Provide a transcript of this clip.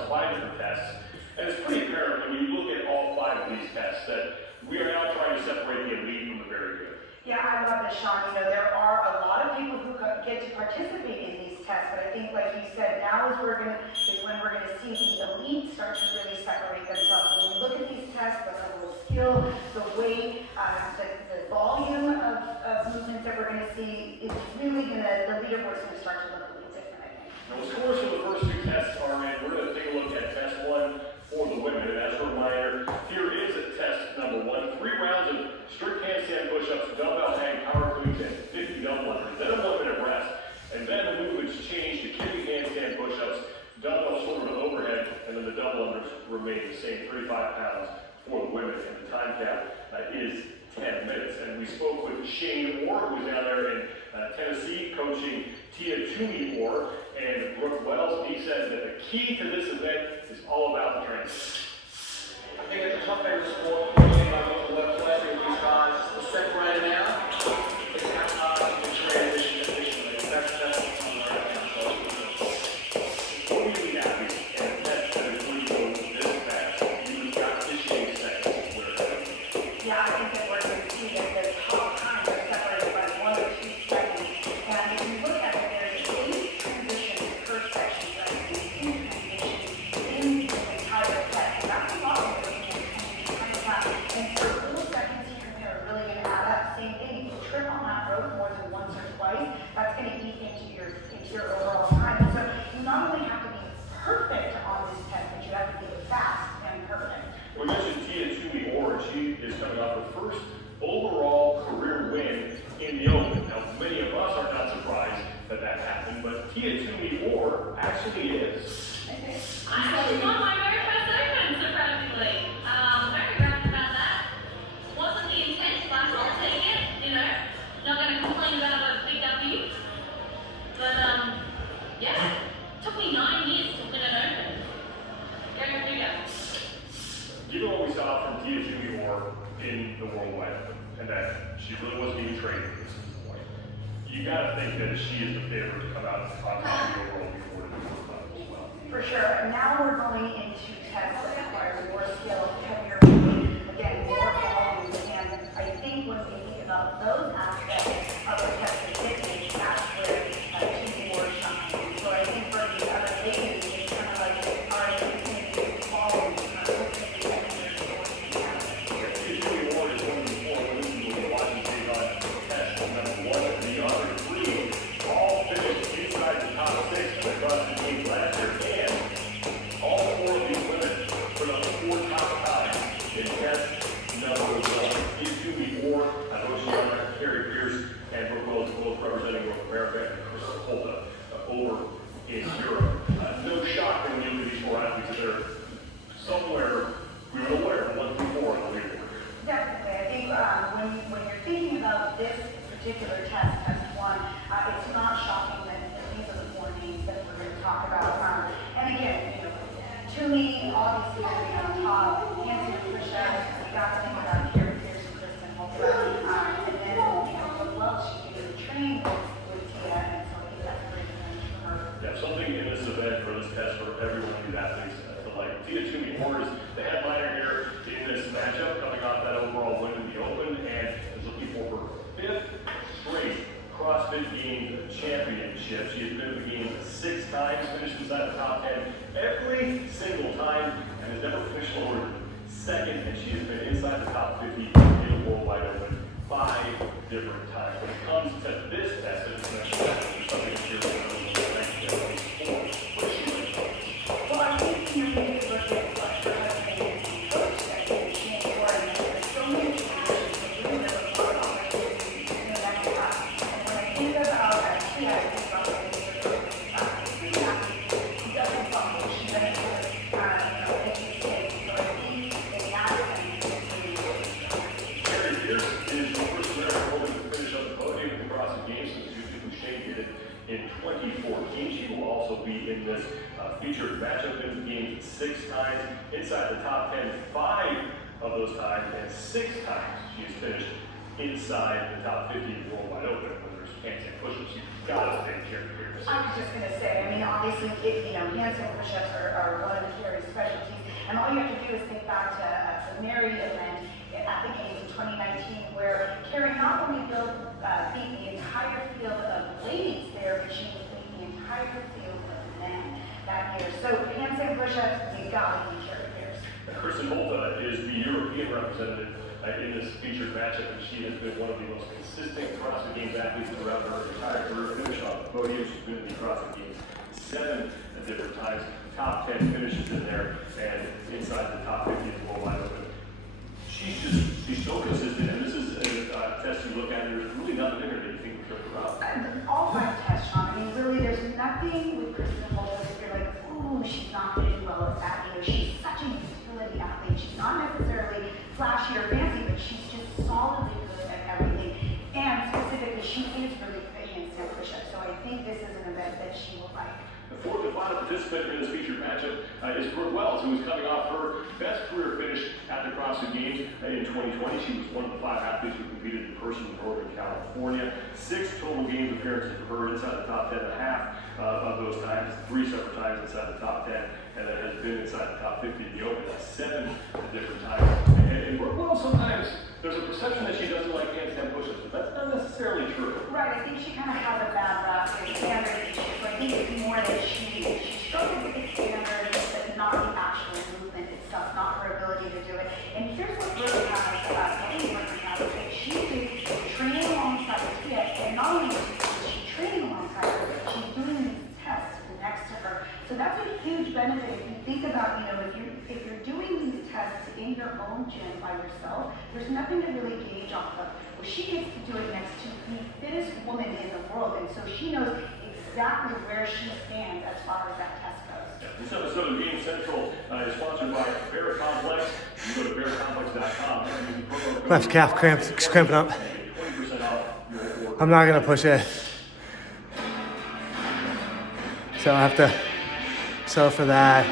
runs, 5 different tests. And it's pretty apparent when you look at all 5 of these tests that we are now trying to separate the elite from the very good. Yeah, I love this, Sean. You know, there are a lot of people who get to participate in these tests, but I think, like you said, now is when we're going to see the elite start to really separate themselves. When we look at these tests, the level of skill, the weight, the volume of movements that we're going to see, is really going to, the leaderboard's going to start to look a little different, I think. Now, the scores for the first 2 tests are in. We're going to take a look at test 1 for the women. And as a reminder, here is test number 1. 3 rounds of strict handstand push-ups, dumbbell hang, power cleans, and 50 double unders. Then a 1-minute rest. And then the movements change to kicking handstand push-ups, dumbbell shoulder to overhead, and then the double unders remain the same, 35 pounds for the women. And the time cap is 10 minutes. And we spoke with Shane Orr, who was down there in Tennessee, coaching Tia Toomey Orr and Brooke Wells. And he said that the key to this event is all about the training. I think at the top end of the sport, I think the work closely with these guys, the separator now, it's how hard you can transition efficiently. That's something that I can tell you. What do you have is, and that's that is when you go this fast, you've got 15 seconds where it goes. Yeah, I think that we're going to see that the top times are separated by 1 or 2 seconds. And if you look at it, there's 8 transitions per section, right? 18 transitions in the entire test. That's a lot of and for little seconds here are really going to add up. Same thing, if you trip on that rope more than once or twice, that's going to eat into your overall time. So you not only have to be perfect on this test, but you have to be fast and perfect. We mentioned Tia Toomey Orr, and she is coming off her first overall career win in the Open. Now, many of us are not surprised that that happened, but Tia Toomey Orr actually is. I actually won my very first Open, surprisingly. Very glad about that. Wasn't the intent, but I'll take it, you know. Not going to complain about a big W. But, yeah. Took me 9 years to win an Open. Go figure. Given what we saw from Tia Toomey Orr in the Worldwide Open, and that she really wasn't even trained at this point, you got to think that she is the favorite to come out on top of the world before the World Cup as well. For sure. And now we're going into tests that require more skill, heavier weight, again, more volume. And I think when we think about those aspects of the test of fitness, that's where she's more shines. So I think for the other ladies, it's kind of like, all right, it's going to be volume. Tia Toomey Orr is one of the 4 women who will be watching take on test number 1. And the other 3 all finished inside the top 6 across the team last year. And all 4 of these women put up 4 top times in test number 1. Tia Toomey Orr, Hiroshi Carrie Pierce, and Brooke Wells, both representing North America, and Chris Holda over in Europe. No shock when you look at these 4 athletes that are somewhere we were aware of 1 through 4 on the leaderboard. Definitely. I think when you're thinking about this particular test, test 1, it's not shocking that these are the 4 names that we're going to talk about. And again, you know, Toomey obviously going to be on top, handstand push-ups, we got to think about Carrie Pierce and Kristen Holter. And then, you know, Brooke Wells, she can really train with Tia, and so I think that's a great advantage for her. Yeah, something in this event for this test for everyone who's athletes to like. Tia Toomey Orr is the headliner here in this matchup, coming off that overall win in the Open, and is looking for her 5th straight CrossFit Games championship. She has been in the game 6 times, finished inside the top 10 every single time, and has never finished lower than 2nd, and she has been inside the top 50 in the Worldwide Open 5 different times. When it comes to this test, it's something serious. Well, I think you need to look at what her husband is coach that she and Jordan, there's so many traditions that we never thought about that in the next class. And when I think about Tia, I think about she doesn't fumble, she doesn't make mistakes. So I think in that sense, it's really good. Carrie Pierce is the first American woman to finish on the podium in the CrossFit Games since Shane did it in 2014. She will also be in this featured matchup in the game 6 times, inside the top 10 5 of those times, and 6 times she has finished inside the top 50 Worldwide Open when there's handstand push-ups, you've got to take care of yours. I was just gonna say, I mean, obviously, handstand push-ups are one of the Carrie's specialties, and all you have to do is think back to the Mary event at the Games in 2019, where Carrie not only beat the entire field of ladies there, but she was beating the entire field of men that year. So handstand push-ups, you gotta be Carrie Pierce. Kristen Holta is the European representative in this featured matchup, and she has been one of the most consistent CrossFit Games athletes throughout her entire career. Finish on the podium, she's been in the CrossFit Games 7 different times, top 10 finishes in there, and inside the top 50 as well wide open. She's so consistent, and this is a test you look at, and there's really nothing in her that you think will trip her up. All 5 tests, Sean. I mean, really, there's nothing with Kristen Holta that you're like, ooh, she's not doing well at that. She's such a utility athlete. She's not necessarily flashy or fancy, but she's just solidly good at everything. And specifically, she is really good at handstand push-ups. So I think this is an event that she will like. The fourth and final participant in this featured matchup is Brooke Wells, who is coming off her best career finish at the CrossFit Games in 2020. She was one of the 5 athletes who competed in person in Northern California. 6 total Games appearances for her inside the top 10, and half of those times, 3 separate times inside the top 10, and then has been inside the top 50 in the Open 7 different times. And Brooke Wells, sometimes there's a perception that she doesn't like handstand push-ups, but that's not necessarily true. Right, I think she kind of has a bad rap with standard issues. So I think it's more that she struggles with the standard, but not the actual movement itself, not her ability to do it. And here's what really happens about any women now, is that she is training alongside the kid, and not only is she training alongside her, but she's doing these tests next to her. So that's a huge benefit if you think about, if you're doing these tests in your own gym by yourself, there's nothing to really gauge off of. Well, she gets to do it next to the fittest woman in the world, and so she knows exactly where she stands as far as that test goes. This episode of Game Central is sponsored by Bear Complex. You can go to bearcomplex.com and use the promo code. Left calf cramps, it's cramping up. 20% off your order. I'm not gonna push it. So I have to settle for that.